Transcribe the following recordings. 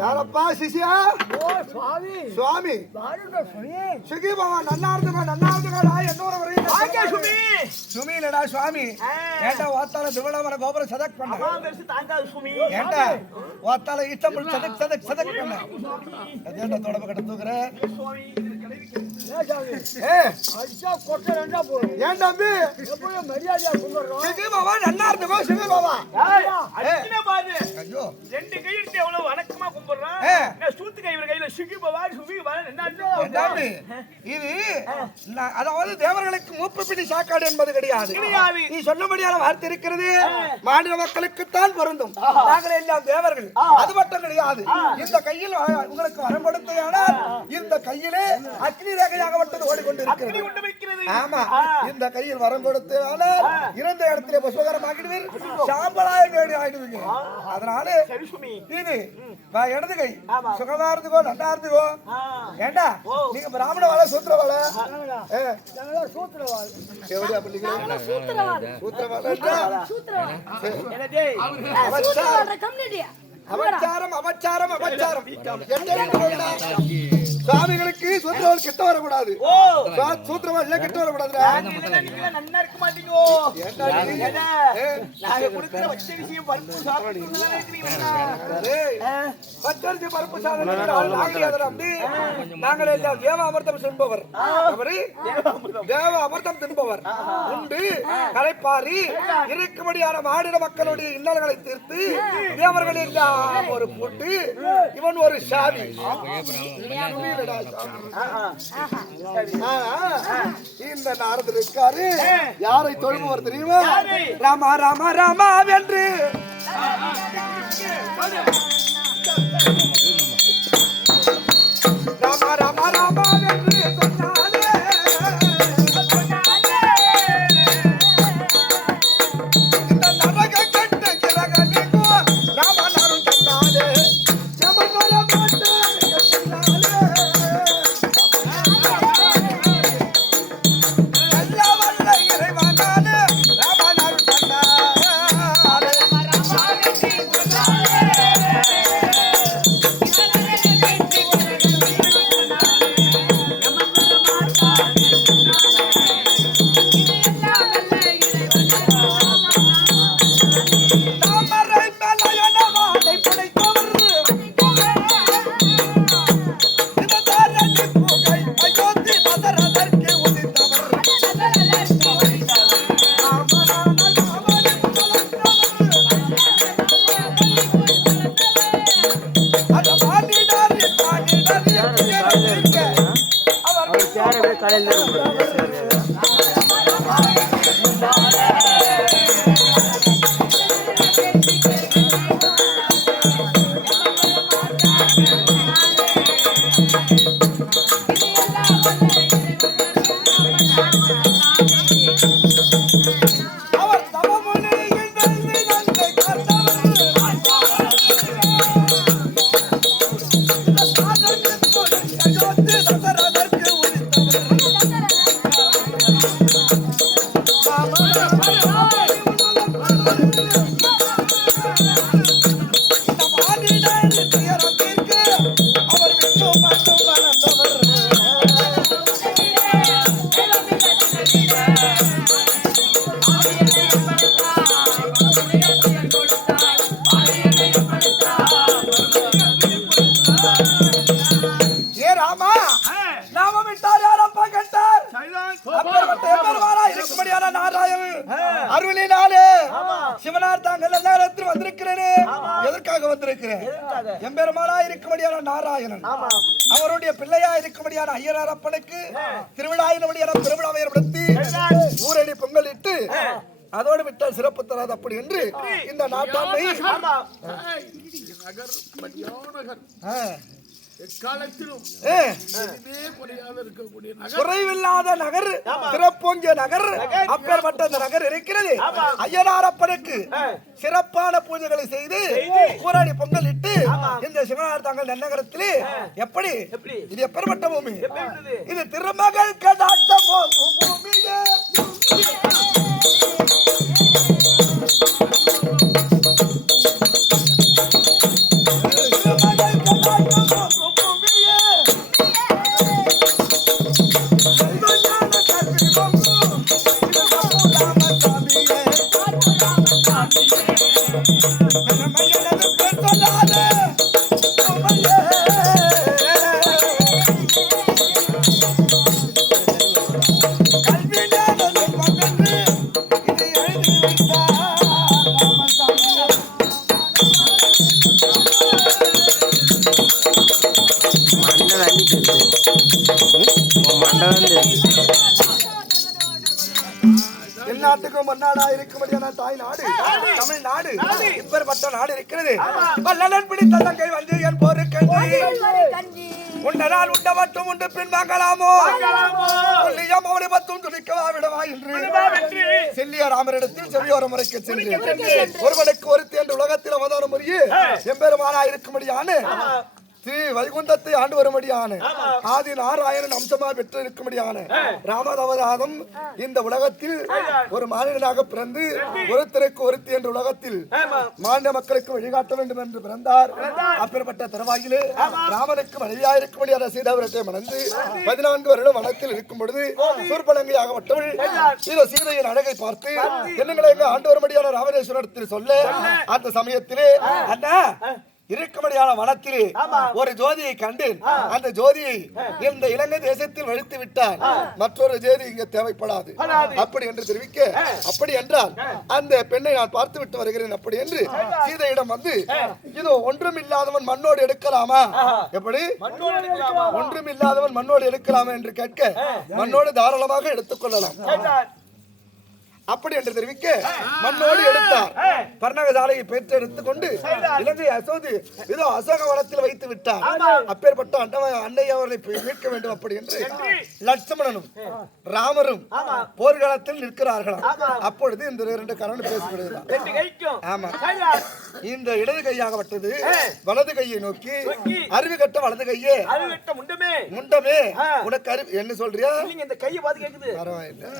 யாரப்பா சிசியா? சுவாமி சுகி பாவா நல்லா இருந்துக்கா என்னோட சுமிலடா சுவாமி ஏண்டா ஓத்தால திருவண்ணாமலை கோபுரம் சதக் பண்ண ஏண்டா ஓத்தால இஷ்டப்பட்டு சதக் பண்ண ஏண்டா தொடப்ப கட்ட தூக்குற ஏன் தம்பி சுகி பாவா நல்லா இருந்துக்கோ சுகி பாவா ரெண்டு கையிட்டு எவ்வளவு வணக்கமா கும்பிடுறான் சூத்து கை கையில சுகி பாவா சுகி இது அதாவது தேவர்களுக்கு மூப்பு பிடி சாக்காடு என்பது கிடையாது. நீ சொன்னபடியான வார்த்தை இருக்கிறது மாநில மக்களுக்குத்தான் பொருந்தும். நாங்கள் எல்லாம் தேவர்கள், அது மட்டும் கிடையாது. இந்த கையில் உங்களுக்கு வரம் கொடுத்ததானால் இந்த கையிலே அக்னி ரேகையாகப்பட்டது ஓடிக்கொண்டிருக்கிறது. ஆமா, இந்த கையில் வரம் கொடுத்ததானால் இருந்த இடத்திலே புஷ்பகரம் ஆகிடுவீர், சாம்பலாய மேடி ஆகிடுவீங்க. அதனால இது இடது கை சுகமா இருந்துக்கோ, நல்லா இருந்துக்கோ. ஏண்டா நீங்க பிராமண வாழ சூத்திர வாழ சுவாமிகளுக்கு சூத்திரவாள் கிட்ட வரக்கூடாது. சூத்திரவாள் கிட்ட வரக்கூடாது. பச்சரிசி பருப்பு சாதம் நாங்கள் எல்லாம் தேவ அமிர்தம் தின்பவர். தேவ அமிர்தம் தின்பவர் உண்டு கலைப்பாரி இருக்கும்படியான மாநில மக்களுடைய இன்னல்களை தீர்த்து தேவர்கள் எல்லாம் ஒரு போட்டு இவன் ஒரு சாமி. இந்த நாரதர் இருக்காரு, யாரை தொழுபவர் தெரியுமா? ராமா ராமா ராமா வென்று ராமா ராமா ராமா வென்று சொன்னாலே இந்த நரக கட்டு கிரகணிக்கோ ராமா நாரும் சொன்னாலே அருளினாலே சிவனார் தாங்கள் நேரத்தில் வந்திருக்கிறேனே. எதற்காக வந்திருக்கிறேன்? எம்பெருமானா இருக்கும்படியான நாராயணன், அவருடைய பிள்ளையா இருக்கும்படியான ஐயனார் அப்பனுக்கு திருவிழாயினபடியான பெருவிழாவை நடத்தி ஊரடி பொங்கலிட்டு அதோடு விட்டால் சிறப்பு தராது அப்படி என்று இந்த நாட்டாண்மை குறைவில்லாத நகர், சிறப்போங்கிய நகர், அப்பேற்பட்ட இந்த நகர் இருக்கிறது. ஐயனாரப்பனுக்கு சிறப்பான பூஜைகளை செய்து கூராடி பொங்கல் இட்டு இந்த சிவனார் தாங்கள் நன்னகரத்திலே எப்படி இது எப்பேற்பட்ட பூமி? இது திருமகள் கடாட்சம் பூமியே. நாட்டுக்கும் மன்னாடா இருக்கும்படியான தாய் நாடு தமிழ்நாடு இப்பேற்பட்ட நாடு இருக்கிறது. வல்லனன் பிடித்த தங்கை வந்து என் போருக்கு உண்டனால் உண்ட மட்டும் உண்டு பின் வாங்கலாமோ சொல்லியம் அவனை பத்தும் துணிக்கவா விடவா என்று செல்லிய ராமரிடத்தில் செவியோர முறைக்கு சென்று ஒருவனுக்கு ஒருத்தி என்று உலகத்தில் அவதாரம் முறையே எம்பெருமானா இருக்கும்படியான ஸ்ரீ வைகுந்தத்தை ஆண்டு வரும்படியான ஆதி நாராயணன் அம்சமா பெற்று இருக்கும்படியான ராமதவதாதம் இந்த உலகத்தில் ஒரு மாநிலனாக பிறந்து ஒருத்தருக்கு ஒருத்தி என்ற உலகத்தில் மாநில மக்களுக்கு வழிகாட்ட வேண்டும் என்று பிறந்தார். அப்பேற்பட்ட தருவாயிலே ராமனுக்கு மனைவியாயிருக்கும்படியான சீதாபுரத்தை மணந்து 14 வருடம் வனத்தில் இருக்கும் பொழுது சூர்பலங்கையாகப்பட்டவள் இந்த சீதையின் அழகை பார்த்து என்னங்களை ஆண்டு வரும்படியான ராமேஸ்வரத்தில் சொல்ல அந்த சமயத்திலே அண்ணா இருக்கும்படியான வனத்திலே ஒரு ஜோதியை கண்டேன். அந்த ஜோதியை இந்த இலங்கை தேசத்தில் வழித்து விட்டால் மற்றொரு ஜோதி இங்க தேவைப்படாது அப்படி என்று தெரிவிக்க, அப்படி என்றால் அந்த பெண்ணை நான் பார்த்து விட்டு வருகிறேன் அப்படி என்று சீதையிடம் வந்து இதோ ஒன்றும் இல்லாதவன் மண்ணோடு எடுக்கலாமா? எப்படி ஒன்றும் இல்லாதவன் மண்ணோடு எடுக்கலாமா என்று கேட்க, மண்ணோடு தாராளமாக எடுத்துக் கொள்ளலாம் அப்படி என்று தெரிவிக்க மண்ணோடு எடுத்தார். பர்ணகசாலையை பெற்று எடுத்துக் கொண்டு இலங்கை அசோது இதோ அசோக வனத்தில் வைத்து விட்டார். அப்பேற்பட்ட அன்னை அவர்களை மீட்க வேண்டும் அப்படி என்று லட்சுமணனும் ராமரும் போர்க்களத்தில் நிற்கிறார்களாம். அப்பொழுது இந்த 2 கரணம் பேசிவிடுகிறார். ஆமா, இந்த இடது கையாகப்பட்டது வலது கையை நோக்கி அறிவு கட்ட வலது கையே முண்டமே உனக்கு அறிவு என்ன சொல்றியா? இந்த கையை பார்த்து கேக்குது. பரவாயில்லை,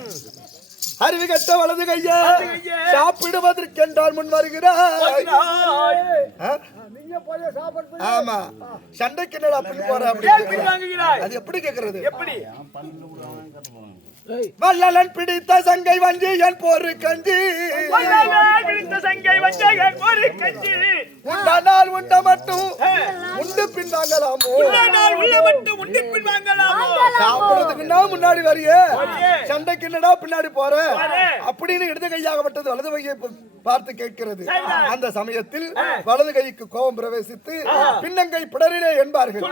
அறிவு கட்ட வலது கையா சாப்பிடுவதற்கென்றால் முன் வருகிறாய். ஆமா, சண்டைக்கு என்னடா அப்படி போற அப்படி அது எப்படி கேக்குறது? வல்லலன் பிடித்த சங்கை வஞ்சி என் போரு கஞ்சி உண்டானால் உண்ட மட்டும் உண்டு பின் வாங்கலாமோ? சாப்பிடுறதுக்குன்னா முன்னாடி வரிய சண்டைக்கு என்னடா பின்னாடி போற அப்படின்னு இடது கையாகப்பட்டது வலது கையை பார்த்து கேட்கிறது. அந்த சமயத்தில் வலது கைக்கு கோபம் பிரவேசித்து பின்னங்கை பிடரிலே என்பார்கள்.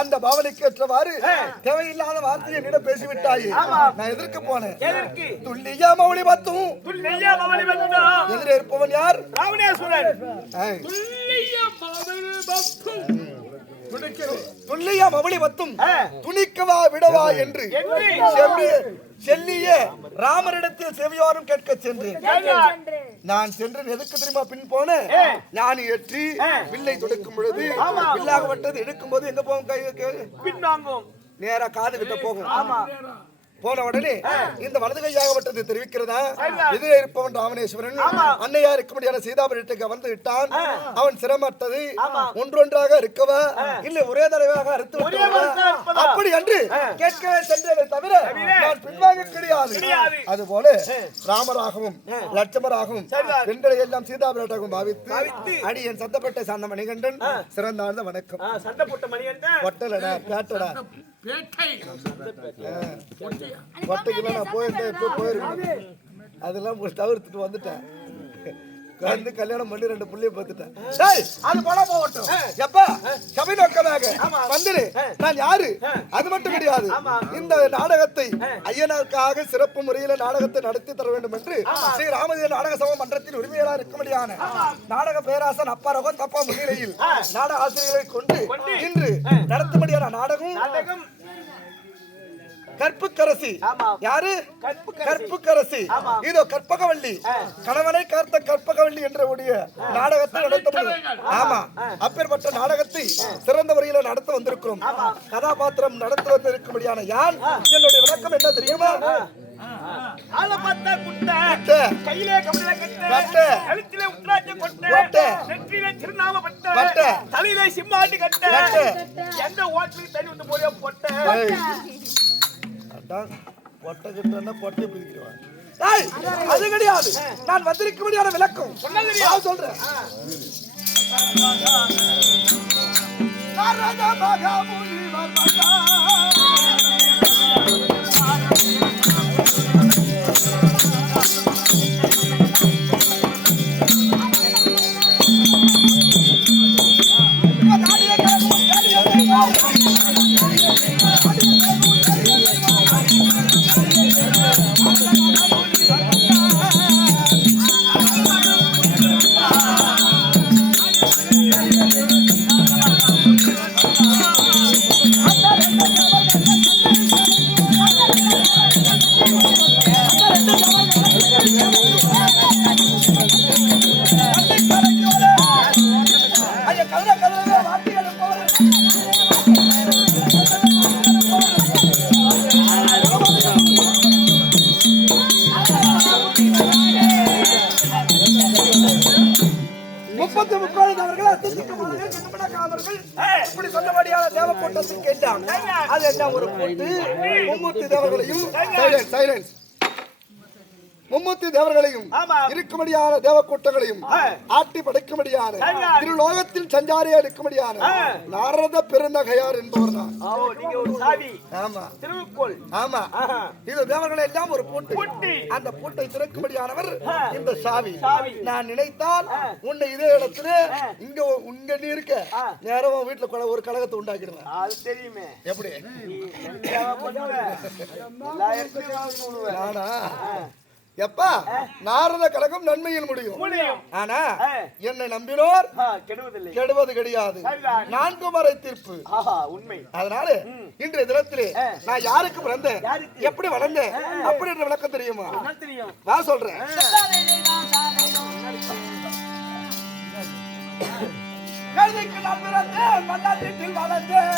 அந்த பாவனைக்கு ஏற்றவாறு தேவையில்லாத வார்த்தையை என்னிடம் பேசிவிட்டாயே, நான் எதற்கு போனேன்? துல்லியா மௌலி பத்தும் எதிரே இருப்பவன் யார்? துல்லியா மௌலி பத்தும் துணிக்கவா விடவா என்று செல்லிய ராமரிடத்தில் செவியோரும் கேட்க சென்றேன். நான் சென்றேன் எதுக்கு தெரியுமா? பின் போன ஞானி ஏற்றி வில்லை தொடுக்கும் பொழுது வில்லாகப்பட்டது எடுக்கும் போது எங்க போகும்? பின் வாங்கும், நேரா காது கிட்ட போகும். போன உடனே இந்த வலது கையாகப்பட்டது தெரிவிக்கிறதா? எதிரே இருப்பவன் ராமேஸ்வரன் அன்னையா இருக்கும்படியான சீதாபுரத்துக்கு வந்து விட்டான். அவன் சிரமத்தது ஒன்றொன்றாக இருக்கவா இல்லை ஒரே தடவையாக அறுத்து விட்டவா அப்படி என்று கேட்கவே சென்றதை தவிர நான் பின்வாங்க கிடையாது. அதுபோல ராமராகவும் லட்சுமராகவும் பெண்களை எல்லாம் சீதாபுரத்தாகவும் பாவித்து அடியன் சத்தப்பட்ட சார்ந்த மணிகண்டன் சிறந்தார்ந்த வணக்கம். ஒட்டலடா பேட்டடா வட்டைக்கு நான் போயிருந்தேன், இப்போ போயிருக்கேன். அதெல்லாம் தவிர்த்துட்டு வந்துட்டேன். வந்து கல்யாணம் பண்ணி 2 புள்ளைய பார்த்துட்டேன். அது போல போகட்டும். எப்ப சபை நோக்கமாக வந்துரு. நான் யாரு அது மட்டும் கிடையாது. இந்த நாடகத்தை ஐயனாருக்காக சிறப்பு முறையில நாடகத்தை நடத்தி தர வேண்டும் என்று ஸ்ரீ ராமதேவ நாடக சபை மன்றத்தின் உரிமையாளர் இருக்கும்படியான நாடக பேராசன் அப்பரகம் தப்பா முன்னிலையில் நாடக ஆசிரியர்களை கொண்டு இன்று நடத்தும்படியான நாடகம் கற்புக்கரசி. யாரு? கற்புக்கரசி. இதோ கற்பகவள்ளி, கணவனை காத்த கற்பகவள்ளி என்ற உடைய நாடகத்தை நடத்த முடியும். ஆமா, அப்பேற்பட்ட நாடகத்தை சிறந்த முறையில நடத்த வந்திருக்கிறோம். கதாபாத்திரம் நடத்த வந்திருக்கும்படியான யார்? என்னுடைய விளக்கம் என்ன தெரியுமா? கையிலே கமல கட்ட, கழுத்திலே உத்ராட்ச கொட்ட, நெற்றியிலே திருநாம பட்ட, தலையிலே சிம்மாட்டி கட்ட, எந்த ஓட்டலுக்கு தண்ணி வந்து போறியா பொட்ட. அது கிடையாது. நான் வந்திருக்க முடியாத விளக்கம் சொல்றேன். மும்மூர்த்தி தேவர்களையும் இருக்கும்படியான தேவ கூட்டங்களையும் ஆட்டி படைக்கும்படியான திருலோகத்தில் சஞ்சாரியா இருக்கும்படியான நாரத பெருந்தகையார் என்பவர் தான். ஆமா, இந்த தேவர்களை எல்லாம் ஒரு பூட்டு. அந்த பூட்டை திறக்கும்படியானவர் இந்த சாவி. நான் நினைத்தால் உன்னை இதே இடத்துல இங்க நீ இருக்க நேரம் வீட்டுல ஒரு கழகத்தை உண்டாக்கிடுவேன். அது தெரியுமே. எப்படி நானா? எப்பா நாரத கழகம் நன்மையில் முடியும். ஆனா என்னை நம்பினோர் கெடுவது கிடையாது. 4 முறை தீர்ப்பு உண்மை. அதனால இன்றைய தினத்திலே நான் யாருக்கு பிறந்தேன், எப்படி வளர்ந்தேன் அப்படின்ற விளக்கம் தெரியுமா? நான் சொல்றேன். கழுதைக்கு நான் பிறந்தேன், மண்ணாட்டில் வளர்ந்தேன்.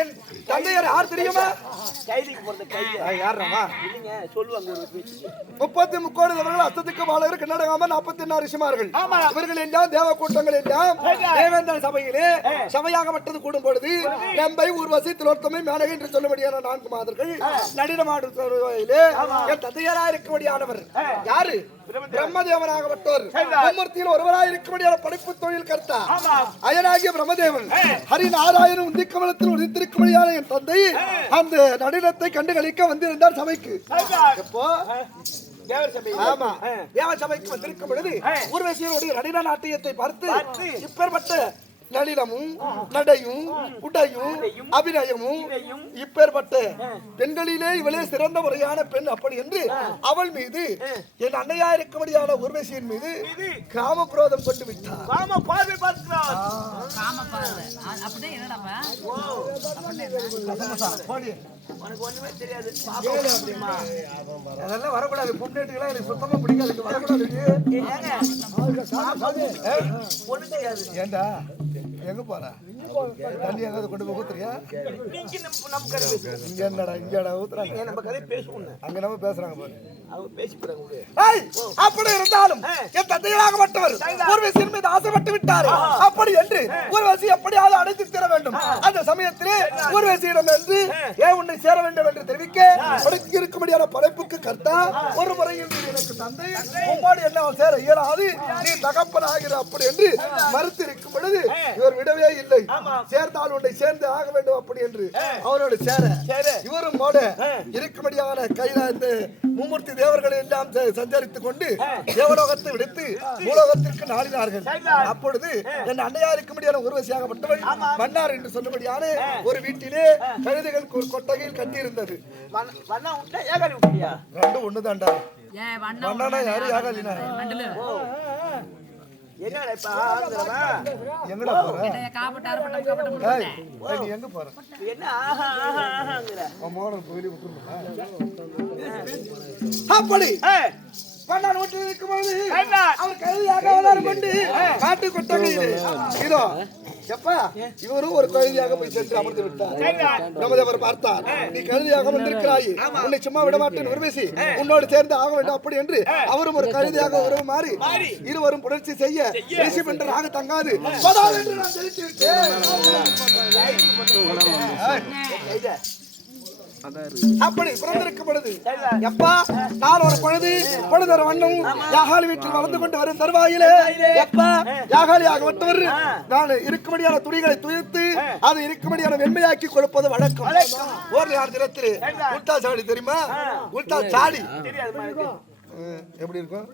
என் தந்தையார் யார் தெரியுமா? கைதிக்கு போறது சொல்லுவாங்க. 30 முக்கோடி தேவர்கள், அஸ்தத்துக்கு பாலகர், கர்நாடகாம 44 ரிஷிமார்கள். இவர்கள் எல்லாம் தேவ கூட்டங்கள் எல்லாம் தேவேந்திர சபையிலே சபையாகப்பட்டது கூடும் பொழுது நம்பை, ஊர்வசி, திலோத்தமை, மேனகை என்று சொல்லும்படியான 4 மாதர்கள் நடனமாடுவதிலே என் தந்தையாரா இருக்கும்படியானவர் யாரு? பிரம்மதேவனாகப்பட்டோர். மும்மூர்த்தியில் ஒருவராய் இருக்கும்படியான படைப்பு தொழில் கர்த்தா அயனாகிய பிரம்மதேவன் ஹரிநாராயணன் உந்திக்கமலத்தில் உதித்திருக்கும்படியான என் தந்தை அந்த நடனத்தை கண்டுகளிக்க வந்திருந்தார் சபைக்கு. எப்போ ஆமா தேவ சபைக்கு வந்திருக்கும் பொழுது ஊர்வசியோடைய நடன நாட்டியத்தை பார்த்து இப்பேற்பட்ட நளினமும் நடையும் உடையும் அபிநயமும் இப்பேற்பட்ட பெண்களிலே இவளே சிறந்த முறையான பெண் அப்படி என்று அவள் மீது என் அன்னையா இருக்கும்படியான ஊர்வசியின் மீது காமக்ரோதம் கொண்டு விட்டார். அதெல்லாம் வரக்கூடாது. பொண்ணேட்டுகளா எனக்கு சுத்தமா பிடிக்காது. வரக்கூடாது. ஏண்டா எங்க போற? தண்ணி எங்காவது கொண்டு போய் ஊத்துறியா? நீங்க நம்ம கதை பேசுவோம். இங்க இங்கடா ஊத்துறாங்க. நம்ம கதை பேசுவோம். அங்க நம்ம பேசுறாங்க பாரு. அவங்க பேசி போறாங்க. அப்படி இருந்தாலும் என் தந்தையாகப்பட்டவர் ஊர்வசியின் மீது ஆசைப்பட்டு விட்டார். அப்படி என்று ஊர்வசி எப்படியாவது அடைத்து தர வேண்டும். அந்த சமயத்திலே ஊர்வசியிடம் என்று ஏன் உன்னை சேர வேண்டும் என்று தெரிவிக்க படைத்து இருக்கும்படியான படைப்புக்கு கர்த்தா ஒரு முறையில் எனக்கு தந்தை உம்மோடு என்ன சேர இயலாது, நீ தகப்பன் ஆகிற அப்படி என்று மறுத்து இருக்கும் பொழுது இவர் விடவே இல்லை. சேர்ந்தால் உன்னை சேர்ந்து ஆக வேண்டும் அப்படி என்று அவரோடு சேர இவரும் மோட இருக்கும்படியான கையில மும்மூர்த்தி தேவர்களை எல்லாம் சஞ்சரித்துக் கொண்டு தேவலோகத்தை விடுத்து பூலோகத்திற்கு நாடினார்கள். அப்பொழுது என் அண்ணையா இருக்கும்படியான ஊர்வசியாகப்பட்டவள் மன்னார் என்று சொல்லும்படியான ஒரு வீட்டிலே கழுதைகள் கொட்டகையில் கட்டியிருந்தது. ரெண்டும் ஒண்ணுதான்டா. மன்னானா யாரு யாகாலினா எங்கடா போற? நீ எங்க போற? அப்படி மன்னார் வீட்டில் இருக்கும்போது அவர் கைதியாக அவதாரம் கொண்டு காட்டு கொட்டகையிலே இதோ எப்பா இவரும் ஒரு கழுதியாக போய் சென்று அமர்ந்து விட்டார். நமது அவர் பார்த்தார், நீ கழுதியாக வந்திருக்கிறாய், உன்னை சும்மா விட மாட்டேன் உர்வசி, உன்னோடு சேர்ந்து ஆக வேண்டும் அப்படி என்று அவரும் ஒரு கழுதியாக உறவு மாறி இருவரும் புணர்ச்சி செய்ய ரிஷி பண்டராக தங்காது என்று நான் தெரிவித்து விட்டேன். அப்படி பிறந்திருக்கும் பொழுது எப்பா நான் ஒரு பொழுதொரு வண்ணம் யாகாலி வீட்டில் வளர்ந்து கொண்டு வரும் தருவாயிலே எப்பா யாகாலியாக விட்டவர் நான் இருக்கும்படியான துணிகளை துவைத்து அதை இருக்கும்படியான வெண்மையாக்கி கொடுப்பது வழக்கம். ஒரு நாள் தினத்தில் உல்டா சாடி தெரியுமா? உல்டா சாடி எப்படி இருக்கும்?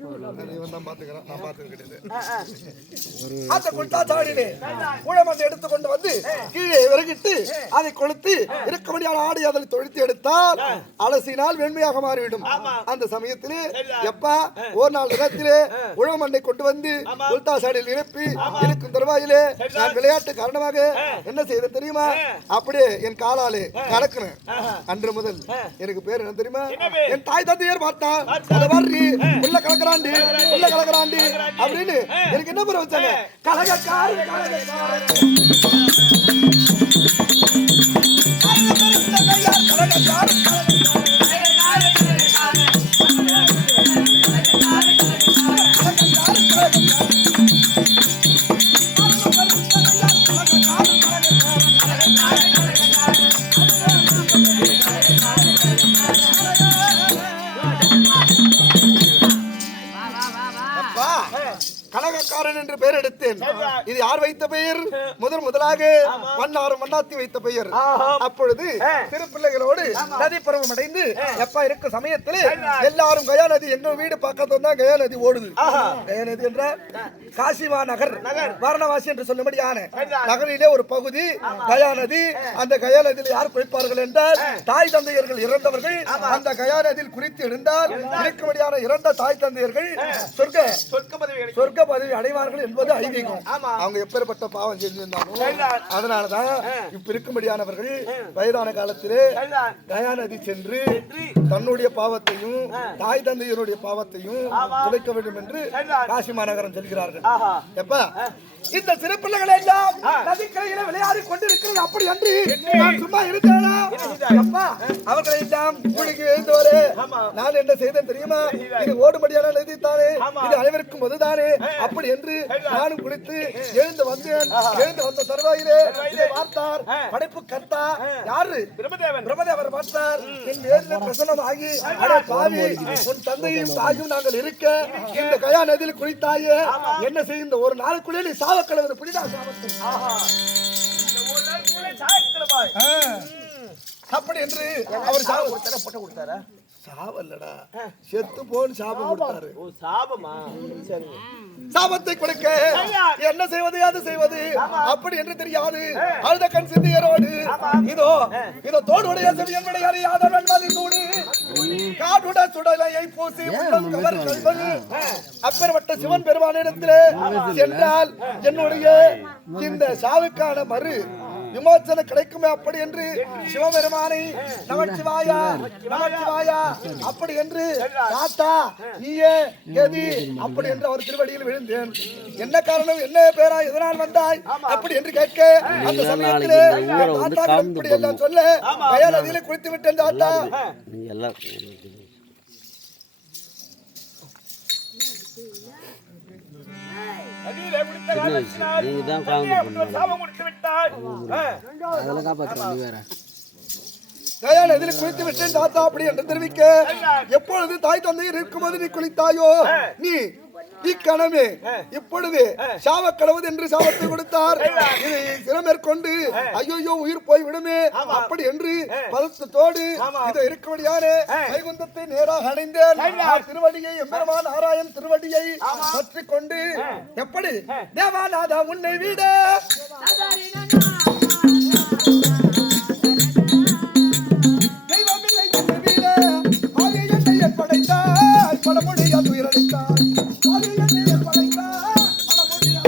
இவன் தான் பாத்துக்கிறான், நான் பாத்துக்க கிடையாது. அந்த குல்டா சாடியிலே ஊழமத்தை எடுத்துக்கொண்டு வந்து கீழே விறகிட்டு அதை கொளுத்து இருக்கும்படியான ஆடை அதில் தொழித்து எடுத்தால் அலசினால் வெண்மையாக மாறிவிடும். அந்த சமயத்திலே எப்பா ஒரு நாள் தினத்திலே உழமண்ணை கொண்டு வந்து குல்டா சாடியில் நிரப்பி இருக்கும் தருவாயிலே நான் விளையாட்டு காரணமாக என்ன செய்த தெரியுமா? அப்படியே என் காலாலே கலக்குனேன். அன்று முதல் எனக்கு பேர் என்ன தெரியுமா? என் தாய் தந்தையர் பார்த்தான் உள்ள கலக்கறாண்டி உள்ள கலக்கறாண்டி அப்படின்னு எனக்கு என்ன பேர் வச்சாங்க? கலகக்கார கலகக்காரன் என்று பெயர் எடுத்தேன். இது யார் வைத்த பெயர்? முதலாக மன்னார் மன்னாத்தி வைத்த பெயர். அப்பொழுது திருப்பிள்ளைகளோடு நதி பருவம் அடைந்து எப்ப இருக்க சமயத்தில் எல்லாரும் கயா நதி எங்க வீடு பக்கத்துல தான் கயா நதி ஓடுது. கயா நதி என்ற காசிமா நகர் வாரணாசி என்று சொல்லும்படியான நகரிலே ஒரு பகுதி கயா நதி. அந்த கயா நதியில் யார் குளிப்பார்கள் என்றால் தாய் தந்தையர்கள் இறந்தவர்கள் அந்த கயா நதியில் குறித்து எழுந்தால் இருக்கும்படியான இறந்த தாய் தந்தையர்கள் சொர்க்க பதவி அடைவார்கள் என்பது ஐதீகம். அவங்க எப்பேற்பட்ட பாவம் செஞ்சிருந்தாலும் அதனாலதான் இப்ப இருக்கும்படியானவர்கள் வயதான காலத்திலே கயா நதி சென்று தன்னுடைய பாவத்தையும் தாய் தந்தையருடைய பாவத்தையும் துடைக்க வேண்டும் என்று காசி மாநகரம் செல்கிறார்கள். எப்ப இந்த சிறு பிள்ளைகளை எல்லாம் நதிக்கரையில விளையாடி கொண்டிருக்கிறது அப்படி அன்றி நான் சும்மா இருந்தேனா? அப்பா அவர்களை எல்லாம் குளிக்கு எழுந்தவரே நான் என்ன செய்தேன் தெரியுமா? இது ஓடும்படியான நதி தானே, இது அனைவருக்கும் மதுதானே அப்படி என்று நானும் குளித்து எழுந்து வந்தேன். எழுந்து வந்த தருவாயிலே இதை பார்த்தார் படைப்பு கர்த்தா யாரு? பிரம்மதேவர் பார்த்தார். என் நேரில் பிரசன்னமாகி அட பாவி உன் தந்தையும் தாயும் நாங்கள் இருக்க இந்த கயா நதியில் குளித்தாயே என்ன செய்த ஒரு நாளுக்குள்ளே நீ சாவக்கலவது புரிதா? அப்படி என்று அவர் கொடுத்தாரா? சாவல்லடா செத்து போன்னு சாபம் கொடுத்தாரு. சாபத்தை கொடுக்க என்ன செய்வது அது செய்வது அப்படி என்று தெரியாது. அழுத கண் சிந்தியரோடு இதோ இதோ தோடுடைய செவியனுடைய அறியாதவன் மதிசூடு காடுட சுடலையை பூசி உள்ளம் கவர் கல்வன் அப்பேற்பட்ட சிவன் பெருமானிடத்திலே சென்றால் என்னுடைய இந்த சாவுக்கான மறு விமோசனம் கிடைக்குமே அப்படி என்று சிவபெருமானை நமச்சிவாயா நமச்சிவாயா அப்படி என்று தாத்தா நீயே கதி அப்படி என்று அவர் திருவடியில் விழுந்தேன். என்ன காரணம், என்ன பேரா, எதனால் வந்தாய் அப்படி என்று கேட்க அந்த சமயத்திலே தாத்தா இப்படி எல்லாம் சொல்ல கயா நதியில குளித்து விட்டேன் தாத்தா. கயா நதியில குளித்து விட்டேன் தாத்தா அப்படி என்று தெரிவிக்க எப்பொழுது தாய் தந்தையர் இருக்கும்போது நீ குளித்தாயோ நீ இக்கணமே இப்பொழுது சாவ கடவுது என்று சாபத்தை கொடுத்தார். இதை சிரமேற்கொண்டு ஐயோ உயிர் போய் விடுமே அப்படி என்று பதத்தோடு இதை இருக்கபடியான வைகுந்தத்தை நேராக அடைந்தேன். திருவடியை எம்பெருமான் நாராயண் திருவடியை பற்றி கொண்டு எப்படி தேவாநாதா உன்னை விட தெய்வமில்லை என்னை விட ஆதி என்னை படைத்தாய் பலமொழியா துயரளித்தாய் ஆதி என்னை படைத்தாய் பலமொழியா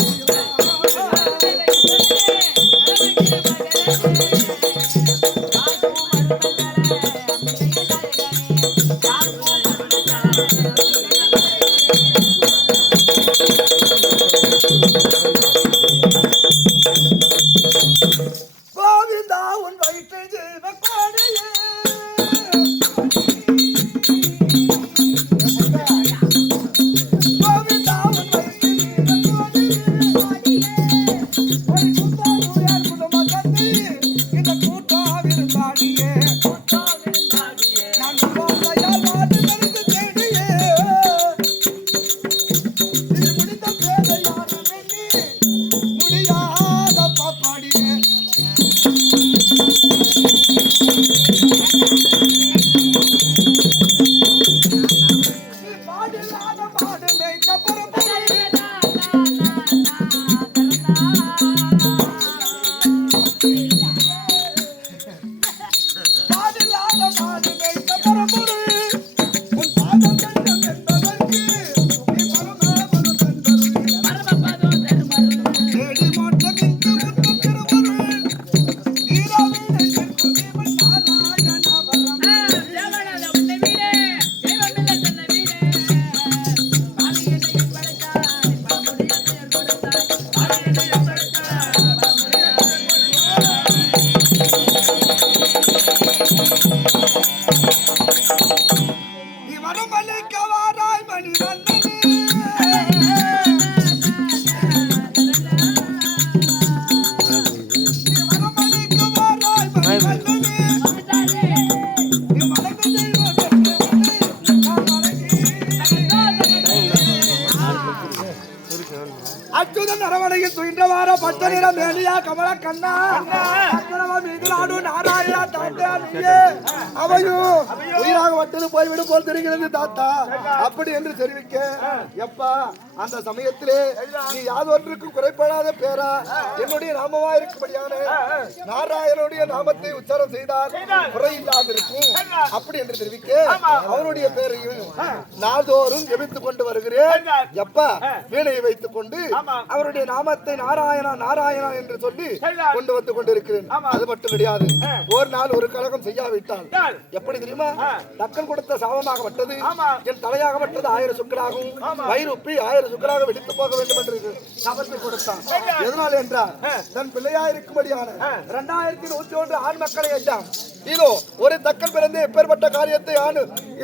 கோவிந்தா உன் வயிற்று ஜீவ கோடியே கோவிந்தா உன் வயிற்று ஜீவ கோடியே ஒரு குத்தாருயார் குடும்ப கத்தி இந்த கூட்டாவிருந்தாடியே நான் வாழ்க்கையால் மாட்டு கருத்து தேடியே இது முடிந்த பேதை யாரும் எண்ணி முடியாத பாப்பாடியே நீ பாடில்லாத மாடு மேய்த்த பரம்பரை பாடில்லாத மாடு மேய்த்த பரம்பரை உன் பாதம் தண்டம் என்பதற்கு நீ பரமபதம் தந்தருளே தேடி மோட்சம் இங்கு முத்தம் திருவருள் தீராவினை சென்று தேவன் நாராயண வரம் நீ வரம் அளிக்க வாராய் மணி வண்ணனே நீ வரம் அளிக்க வாராய் மணி வண்ணனே நீ மறந்து தெய்வம் என்றே நான் அச்சுதன் அரவணையில் துயின்றவார பட்ட நிற மேலியா கமல கண்ணா அக்கரவ மீது நாடு நாராயணா தாத்தா நீயே அவையும் உயிராக வட்டது போய்விடும் போல் தெரிகிறது தாத்தா அப்படி என்று தெரிவிக்க எப்பா அந்த சமயத்திலே நீ யாதொன்றுக்கு குறைப்படாத பேரா என்னுடைய நாமமா இருக்கும்படியான நாராயணனுடைய நாமத்தை உச்சாரம் செய்தால் குறையில்லாதிருக்கும் அப்படி என்று தெரிவிக்க அவருடைய பேரையும் நாள்தோறும் ஜெபித்துக் கொண்டு வருகிறேன். எப்பா வீணையை வைத்துக் கொண்டு அவருடைய நாமத்தை நாராயணா நாராயணா என்று சொல்லி கொண்டு வந்து கொண்டிருக்கிறேன். அது மட்டும் கிடையாது, ஒரு நாள் ஒரு கலகம் செய்யாவிட்டால் எப்படி தெரியுமா, தக்கன் கொடுத்த சாபமாகப்பட்டது என் தலையாகப்பட்டது 1000 சுக்கராகவும் வயிறு உப்பி 1000 சுக்கராக வெடித்து போக வேண்டும் என்று சாபத்தை கொடுத்தான். எதனால் என்றால் தன் பிள்ளையா இருக்கும்படியான 2101 ஆண் மக்களை எல்லாம் இதோ ஒரு தக்கன் பிறந்து இப்பேற்பட்ட காரியத்தை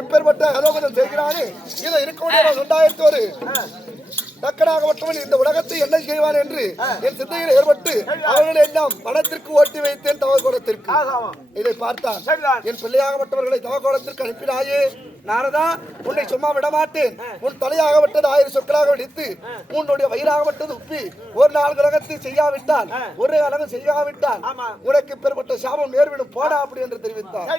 இப்பேற்பட்ட அலோகனம் செய்கிறானே இதோ இருக்கக்கூடிய 2001 தக்கனாகப்பட்டவன் இந்த உலகத்தை என்ன செய்வான் என்று என் சிந்தையில் ஏற்பட்டு அவர்களை எல்லாம் பணத்திற்கு ஓட்டி வைத்தேன் தவகோலத்திற்கு. இதை பார்த்தான் என் பிள்ளையாகப்பட்டவர்களை தவகோலத்திற்கு அனுப்பினாயே நாரதா, உன்னை சும்மா விட மாட்டேன். உன் தலையாகப்பட்டது 1000 சொற்களாக வெடித்து உன்னுடைய வயிறாகப்பட்டது உப்பி ஒரு நாள் கலகத்தை செய்யாவிட்டால் ஒரு கலகம் செய்யாவிட்டால் உனக்கு பெறப்பட்ட சாபம் நேர்விடும் போடா அப்படி என்று தெரிவித்தார்.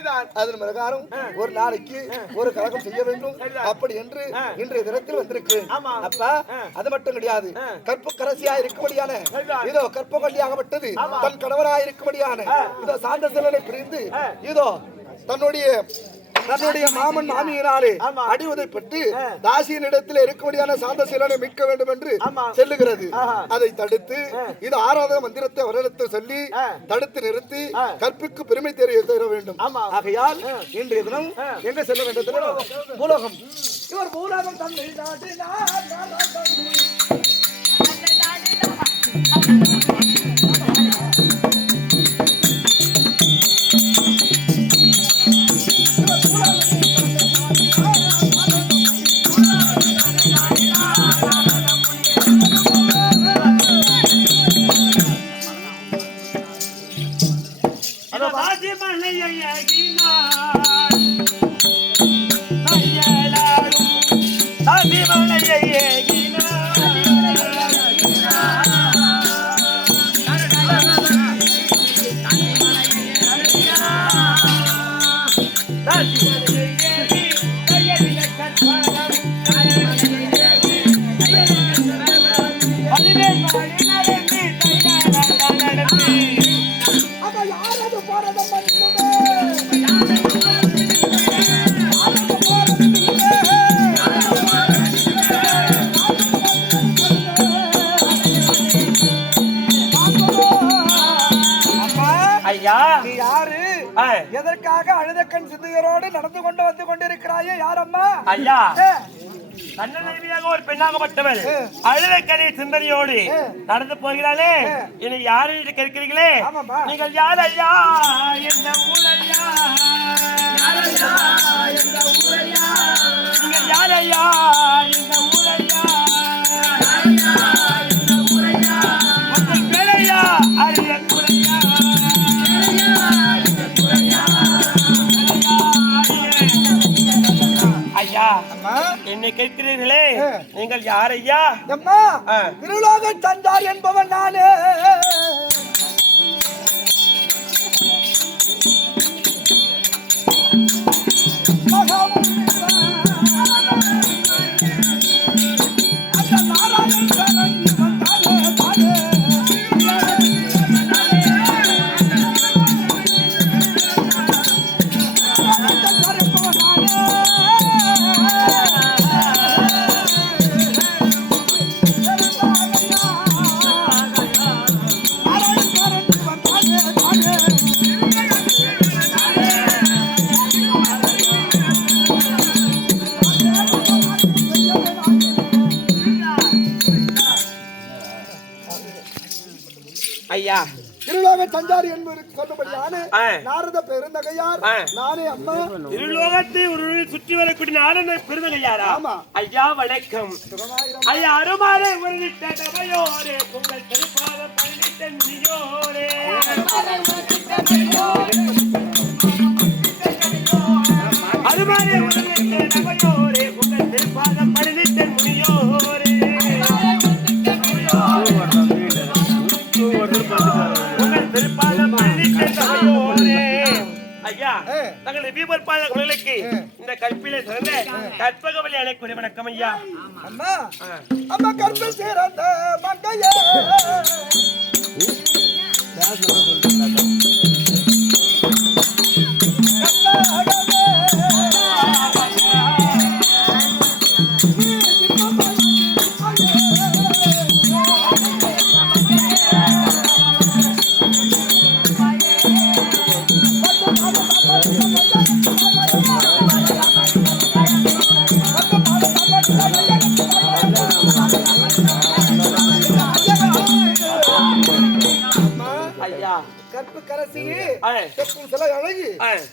அதன் பிரகாரம் ஒரு நாளைக்கு ஒரு கலகம் செய்ய வேண்டும் அப்படி என்று இன்றைய தினத்தில் வந்திருக்கிறேன். அப்ப அது மட்டும் கிடையாது, கற்பு கரசியா இருக்கும்படியான இதோ கற்ப கல்வியாகப்பட்டது தன் கணவராக இருக்கும்படியான இதோ சாந்த செல்லனை பிரிந்து இதோ தன்னுடைய தன்னுடைய மாமன் மாமியினாலே அடிவதைப்பட்டு தாசியின் இடத்தில் இருக்கும்படியான சாந்த சீலனை மீட்க வேண்டும் என்று செல்லுகிறது. அதை தடுத்து இது 6வது மந்திரத்தை அவரிடத்தில் சொல்லி தடுத்து நிறுத்தி கற்பிற்கு பெருமை தர வேண்டும். ஆகையால் இன்றைய தினம் எங்க செல்ல வேண்டும்? பூலோகம். இவர் பூலோகம் தந்தை எதற்காக அழுதக்கண் சிந்தையரோடு நடந்து கொண்டு வந்து கொண்டிருக்கிறாயே? யாரம்மா? ஐயா, தன்னநம்பியாக ஒரு பெண்ணாகப்பட்டவள் அழுதக்கணி சிந்தனையோடு நடந்து போகிறாளே. இனி யாரு கேட்கிறீங்களே? நீங்கள் யார் ஐயா? எந்த ஊரையா? நீங்கள் யார் ஐயா? எந்த ஊரையா? உங்கள் பேரையா? அரிய ஊரையா? ஐயா, என்னை கேட்கிறீர்களே, நீங்கள் யார் ஐயா? திருலோக சஞ்சார் என்பவன் நானே. ஐயா, திருலோக சஞ்சாரி என்பது சொன்னபடியான நாரத பெருந்தகையார் நானே. அம்மா, திருலோகத்தை ஒரு சுற்றி வரக்கூடிய நாரத பெருந்தகையாரா? ஐயா வணக்கம். ஐயா, அருமாறே உருவிட்டோரே உங்கள் திருப்பாதம் பணித்த முனியோரே. அருமாறே உருவிட்டோரே உங்கள் திருப்பாதம் பணித்த முனியோரே. ஐயா, தங்களை வீபற்பாத குழலுக்கு இந்த கற்பிலே சிறந்த கற்பகவலி அழைக்கூடிய வணக்கம் ஐயா. அம்மா, அம்மா கற்ப சிறந்த மங்கையே. கற்பு கரசி சில அழகி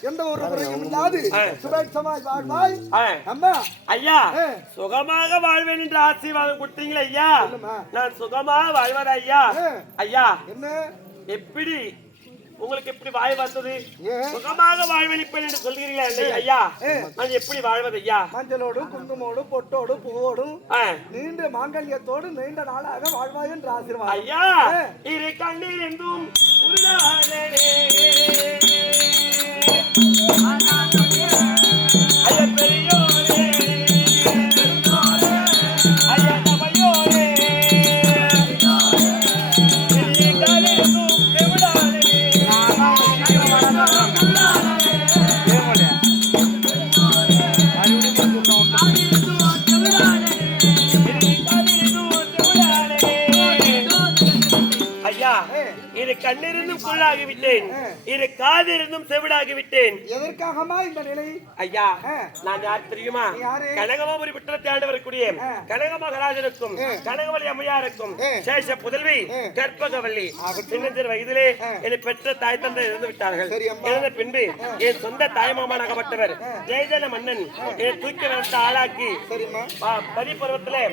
எந்த ஒரு முறையும் இல்லாது சுபேட்சமாய் வாழ்வாய். அம்மா, ஐயா, சுகமாக வாழ்வேன் என்று ஆசீர்வாதம் கொடுத்தீங்களா ஐயா? நான் சுகமாக வாழ்வேன் ஐயா. ஐயா, என்ன எப்படி உங்களுக்கு எப்படி வாய் வந்தது? சுகமாக வாழ்வழிப்பேன் என்று சொல்கிறீங்களா ஐயா? நான் எப்படி வாழ்வது ஐயா? மஞ்சளோடு குங்குமோடு பொட்டோடு பூவோடும் நீண்ட மாங்கல்யத்தோடு நீண்ட நாளாக வாழ்வாய் என்று ஆசீர்வாதம். ஐயா, இரு கண்ணீர் என்றும் ஐயா பெரியோரே, ஐயா நவையோரே, கண்ணிருந்தும் குருடாகிவிட்டேன், இரு காதிருந்தும் செவிடாகிவிட்டேன். எதற்காகமா இந்த நிலை? ஐயா, நான் யார் தெரியுமா? கனகமாபுரி விட்டத்தை ஆண்டு வரக்கூடிய கனக மகாராஜனுக்கும் கனகவல்லி அம்மையாருக்கும் சேஷ புதல்வி கற்பகவல்லி. சின்னஞ்சிறு வயதிலே என்னை பெற்ற தாய் தந்தை இறந்து விட்டார்கள். இறந்த பின்பு என் சொந்த தாய்மாமனாகப்பட்டவர் ஜெயஜன மன்னன் என்னை தூக்கி வளர்த்து ஆளாக்கி பரிபருவத்திலே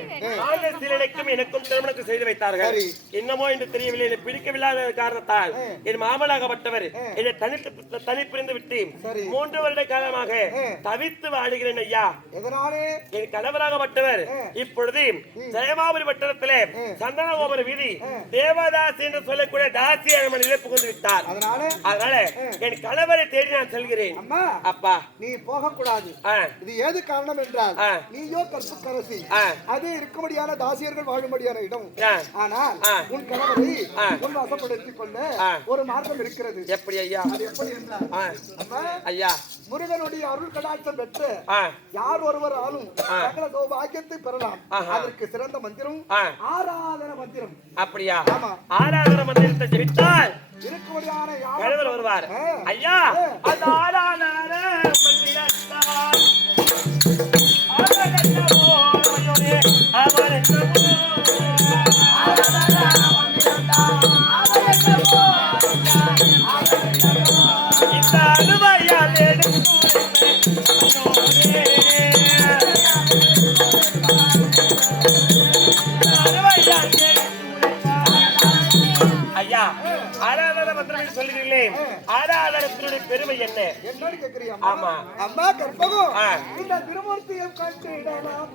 ஆழ்ந்த சீரனைக்கும் எனக்கும் திருமணத்தை செய்து வைத்தார்கள். என்னமோ என்று தெரியவில்லை, என்னை பிடிக்கவில்லாத காரணத்தால் என் மாமனாகப்பட்டவர் என்னை தனி பிரிந்து விட்டு 3 வருட காலமாக தவித்து வாடுகிறேன். ஐயா, என் கணவராகப்பட்டவர் இப்பொழுது ஜெயமாபுரி பட்டணத்திலே சந்தனகோபுர வீதி தேவதாசி என்று சொல்லக்கூடிய தாசி அரண்மனையிலே புகுந்து விட்டார். அதனால என் கணவரை தேடி நான் செல்கிறேன். அப்பா, நீ போக கூடாது. இது ஏது காரணம் என்றால் நீயோ கற்புக்கரசி, அது இருக்கும்படியான தாசியர்கள் வாழும்படியான இடம். ஆனால் உன் கணவரை உன் வசப்படுத்திக் கொள்ள ஒரு மார்க்கம் இருக்கிறது. எப்படி ஐயா? அது எப்படி என்றால் ஐயா, முருகனுடைய அருள் கடாட்சம் பெற்று யார் ஒருவர் ஆளும் சகல சௌபாகியத்தை பெறலாம். அதற்கு சிறந்த மந்திரம் ஆராதன மந்திரம். அப்படியா? ஆராதன மந்திரத்தை ஜெபித்தால் இருக்கும்படியான கணவர் வருவார். ஐயா, அந்த ஆராதன மந்திரத்தால் இந்த அனுபவியால் ஐயா, ஆராதன மந்திரம் சொல்லுகிறீர்களே, ஆராதனத்தினுடைய பெருமை என்ன? என்னன்னு கேக்குறியா? ஆமா. அம்மா கற்பகம், இந்த திருமூர்த்தியை கண்டிடலாம்.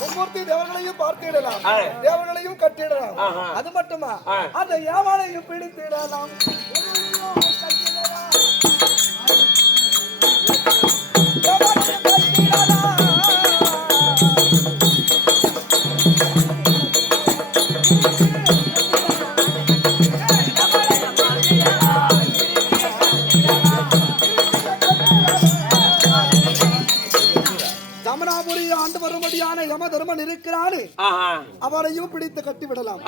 மும்மூர்த்தி தேவர்களையும் பார்த்திடலாம், தேவர்களையும் கட்டிடலாம். அது மட்டுமா, அந்த யாவானையும் பிடித்திடலாம். ஜமனாபுரி ஆண்டு வரும்படியான யம தர்மன் இருக்கிறானே, அவரையும் பிடித்து கட்டிவிடலாம்.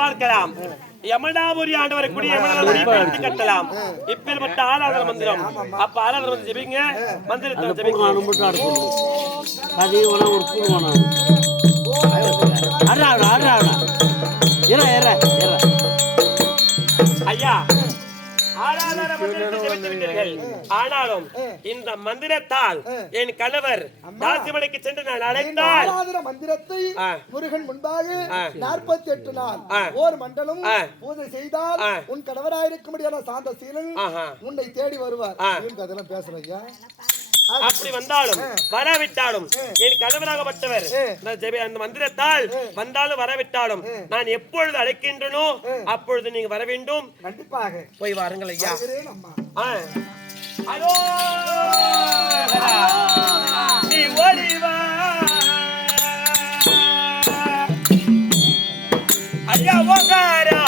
பார்க்கலாம். யமனாபுரி ஆண்டு வரக்கூடிய யமனாபுரி கட்டலாம். இப்பேற்பட்ட ஆராதன மந்திரம். அப்ப ஆராதன மந்திரம் ஜெபிங்க, மந்திரத்தை ஜெபிங்க. ஐயா, ஆராதன மந்திரத்தை ஜெபித்து விட்டீர்கள். ஆனாலும் இந்த மந்திரத்தால் என் கணவர் தாசிமலைக்கு சென்று நான் அழைத்தால் ஆராதன மந்திரத்தை முருகன் முன்பாக 48 நாள் ஓர் மண்டலம் பூஜை செய்தால் உன் கணவராயிருக்கும்படியான சாந்த சீலன் உன்னை தேடி வருவார். அதெல்லாம் பேசுறையா? அப்படி வந்தாலும் வரவிட்டாலும் என் கணவராகப்பட்டவர் அந்த மந்திரத்தால் வந்தாலும் வரவிட்டாலும் நான் எப்பொழுது அழைக்கின்றனோ அப்பொழுது நீங்க வர வேண்டும். கண்டிப்பாக போய் வாருங்கள் ஐயா. நீ ஓடிவா ஐயா, ஓகாரா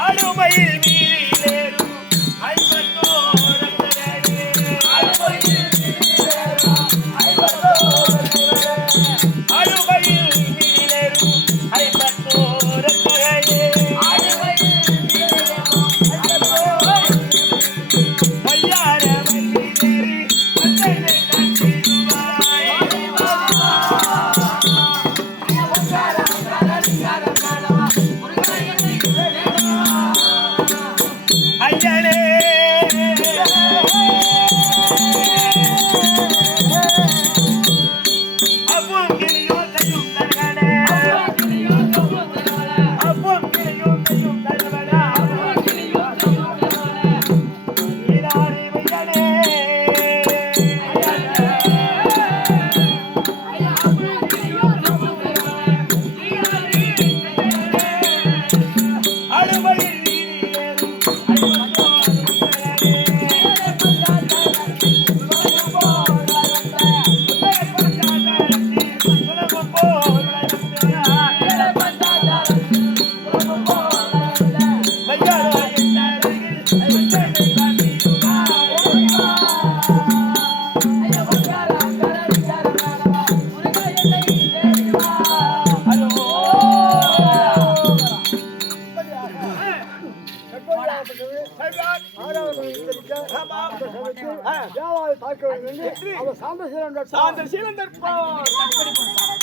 ஆளுமையில் மீறிலேரும் ஐம்பத்தோடு செய்தார்? சாந்த சீலன் தற்போது